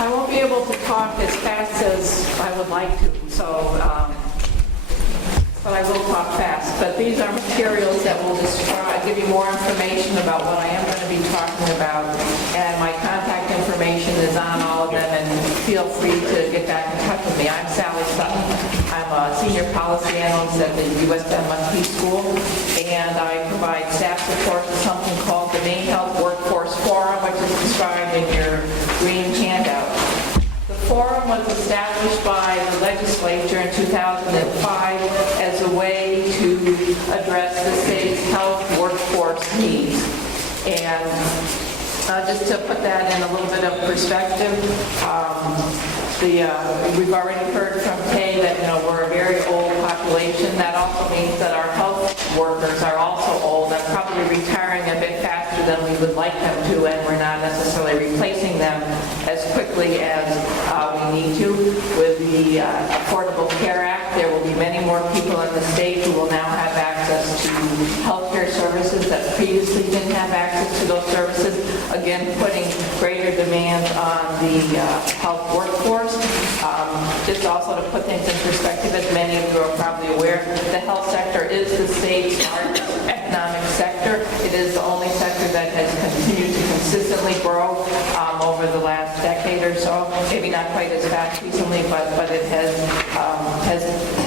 I won't be able to talk as fast as I would like to, but I will talk fast. But these are materials that will give you more information about what I am going to be talking about, and my contact information is on all of them, and feel free to get back in touch with me. I'm Sally Sutton. I'm a senior policy analyst at the USM School, and I provide staff support to something called the Maine Health Workforce Forum, which is described in your green handout. The forum was established by the legislature in 2005 as a way to address the state's health workforce needs. And just to put that in a little bit of perspective, we've already heard from Kay that we're a very old population. That also means that our health workers are also old and probably retiring a bit faster than we would like them to, and we're not necessarily replacing them as quickly as we need to. With the Affordable Care Act, there will be many more people in the state who will now have access to health care services that previously didn't have access to those services, again putting greater demands on the health workforce. Just also to put things in perspective, as many of you are probably aware, the health sector is the state's largest economic sector. It is the only sector that has continued to consistently grow over the last decade or so. Maybe not quite as fast recently, but it has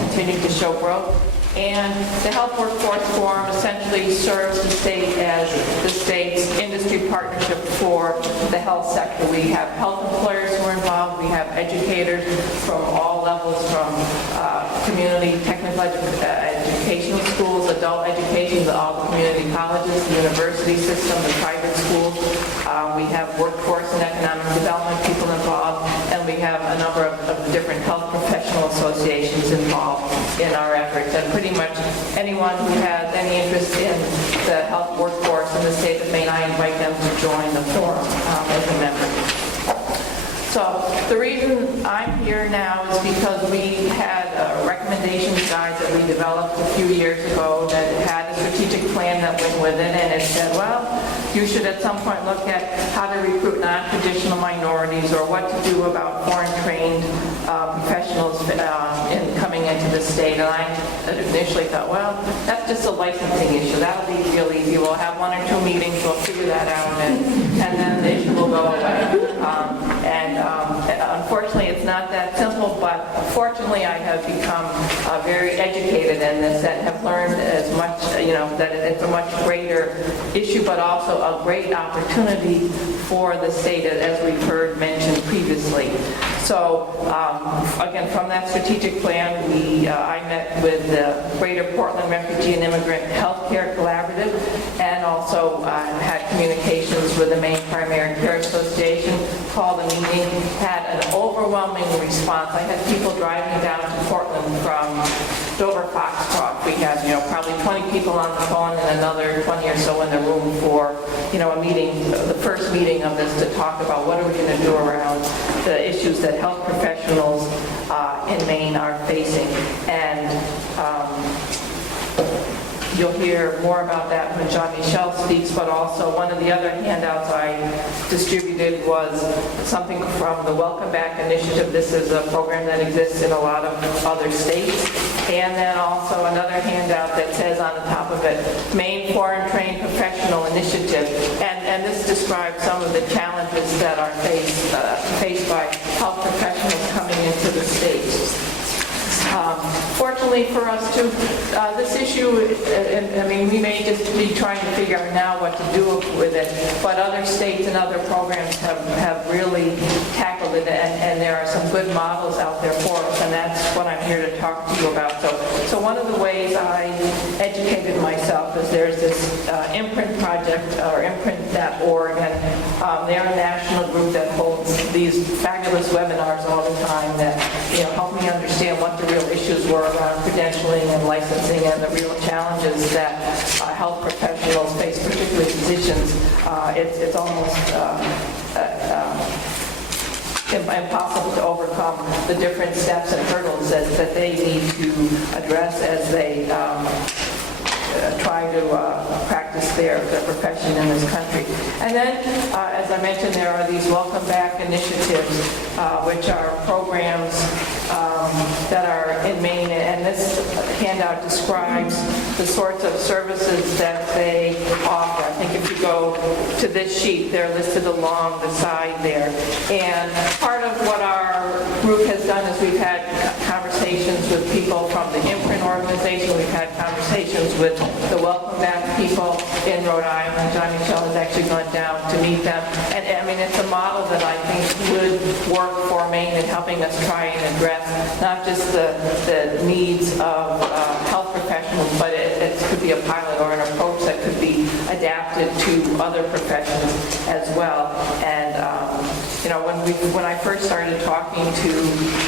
continued to show growth. And the Health Workforce Forum essentially serves the state as the state's industry partnership for the health sector. We have health employers who are involved. We have educators from all levels, from community technical educational schools, adult education, all the community colleges, the university system, the private schools. We have workforce and economic development people involved, and we have a number of different health professional associations involved in our efforts. And pretty much anyone who has any interest in the health workforce in the state of Maine, I invite them to join the forum as a member. So the reason I'm here now is because we had a recommendations guide that we developed a few years ago that had a strategic plan that went with it, and it said, well, you should at some point look at how to recruit non-traditional minorities, or what to do about foreign-trained professionals coming into the state. And I initially thought, well, that's just a licensing issue. That'll be real easy. We'll have 1 or 2 meetings, we'll figure that out, and then the issue will go away. Unfortunately, it's not that simple, but fortunately, I have become very educated in this and have learned as much, that it's a much greater issue, but also a great opportunity for the state, as we've heard mentioned previously. So, again, from that strategic plan, I met with the Greater Portland Refugee and Immigrant Healthcare Collaborative, and also had communications with the Maine Primary Care Association, called a meeting, had an overwhelming response. I had people driving down to Portland from Dover Foxcroft. We had, probably 20 people on the phone and another 20 or so in the room for, a meeting, the first meeting of this, to talk about what are we going to do around the issues that health professionals in Maine are facing. And you'll hear more about that when John Michel speaks, but also one of the other handouts I distributed was something from the Welcome Back Initiative. This is a program that exists in a lot of other states. And then also another handout that says on the top of it, Maine Foreign Trained Professional Initiative. And this describes some of the challenges that are faced by health professionals coming into the state. Fortunately for us too, this issue, we may just be trying to figure out now what to do with it, but other states and other programs have really tackled it, and there are some good models out there for us, and that's what I'm here to talk to you about. So one of the ways I educated myself is there's this Imprint project, or imprint.org, and they're a national group that holds these fabulous webinars all the time that help me understand what the real issues were around credentialing and licensing and the real challenges that health professionals face, particularly physicians. It's almost impossible to overcome the different steps and hurdles that they need to address as they try to practice their profession in this country. And then, as I mentioned, there are these Welcome Back initiatives, which are programs that are in Maine, and this handout describes the sorts of services that they offer. I think if you go to this sheet, they're listed along the side there. And part of what our group has done is we've had conversations with people from the Imprint organization. We've had conversations with the Welcome Back people in Rhode Island. John Michel has actually gone down to meet them. And I mean, it's a model that I think would work for Maine in helping us try and address not just the needs of health professionals, but it could be a pilot or an approach that could be adapted to other professions as well. And you know, when I first started talking to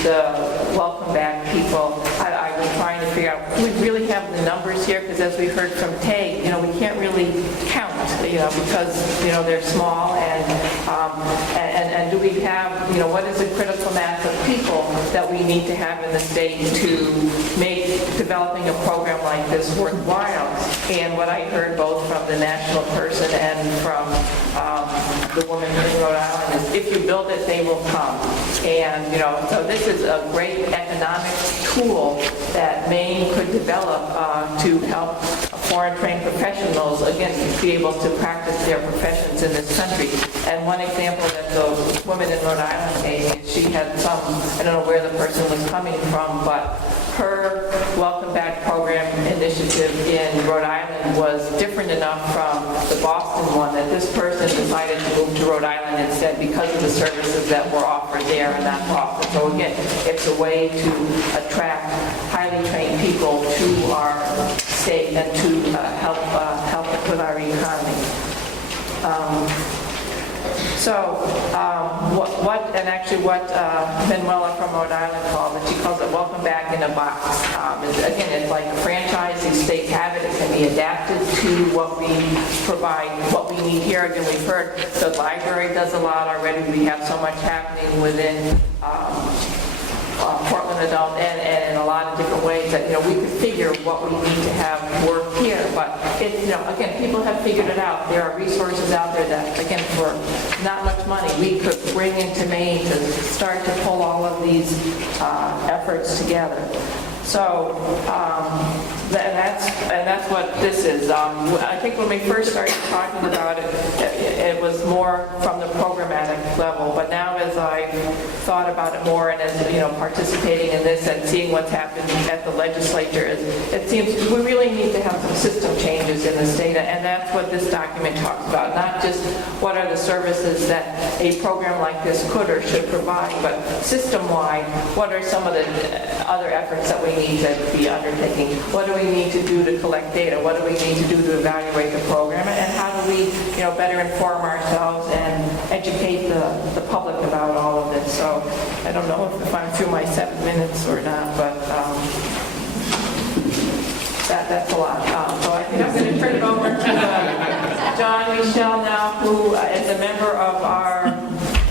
the Welcome Back people, I was trying to figure out, do we really have the numbers here? Because as we heard from Tay, you know, we can't really count, you know, because, you know, they're small, and do we have, you know, what is the critical mass of people that we need to have in the state to make developing a program like this worthwhile? And what I heard both from the national person and from the woman in Rhode Island is, if you build it, they will come. And, you know, so this is a great economic tool that Maine could develop to help foreign trained professionals, again, be able to practice their professions in this country. And one example that the woman in Rhode Island gave, she had some, I don't know where the person was coming from, but her Welcome Back program initiative in Rhode Island was different enough from the Boston one that this person decided to move to Rhode Island instead because of the services that were offered there and not Boston. So again, it's a way to attract highly trained people to our state and to help with our economy. What Manuela from Rhode Island called it, she calls it Welcome Back in a Box. Again, it's like a franchise. These states have it. It can be adapted to what we provide, what we need here. Again, we've heard the library does a lot already. We have so much happening within Portland Adult and in a lot of different ways that, you know, we could figure what we need to have work here. But it, you know, again, people have figured it out. There are resources out there that, again, for not much money, we could bring into Maine to start to pull all of these efforts together. So that's what this is. I think when we first started talking about it, it was more from the programmatic level. But now, as I thought about it more, and as you know, participating in this and seeing what's happened at the legislature, it seems we really need to have some system changes in the state, and that's what this document talks about. Not just what are the services that a program like this could or should provide, but system-wide, what are some of the other efforts that we need to be undertaking? What do we need to do to collect data? What do we need to do to evaluate the program? And how do we, you know, better inform ourselves and educate the public about all of this? So I don't know if I'm through my 7 minutes or not, but that's a lot. So I think I'm going to turn it over to John Michel now, who is a member of our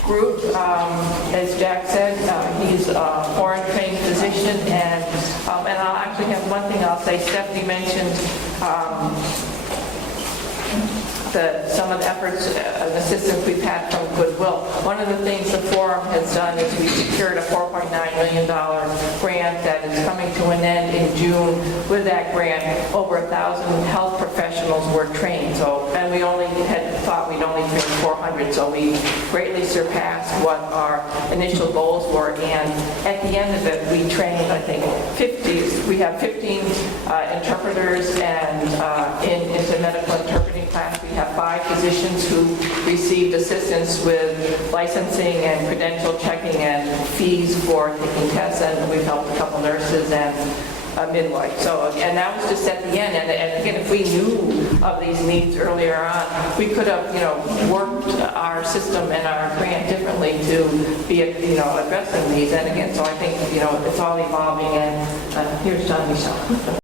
group. As Jack said, he's a foreign trained physician, and I'll actually have one thing I'll say. Stephanie mentioned some of the efforts and assistance we've had from Goodwill. One of the things the forum has done is we secured a $4.9 million grant that is coming to an end in June. With that grant, over 1,000 health professionals were trained. So, and we only had thought we'd only train 400, so we greatly surpassed what our initial goals were. And at the end of it, we trained, I think, 50. We have 15 interpreters, and into medical interpreting class, we have 5 physicians who received assistance with licensing and credential checking and fees for taking tests, and we've helped a couple nurses and a midwife. So, and that was just at the end. And again, if we knew of these needs earlier on, we could have, you know, worked our system and our grant differently to be, you know, addressing these. And again, so I think, you know, it's all evolving. And here's John Michel.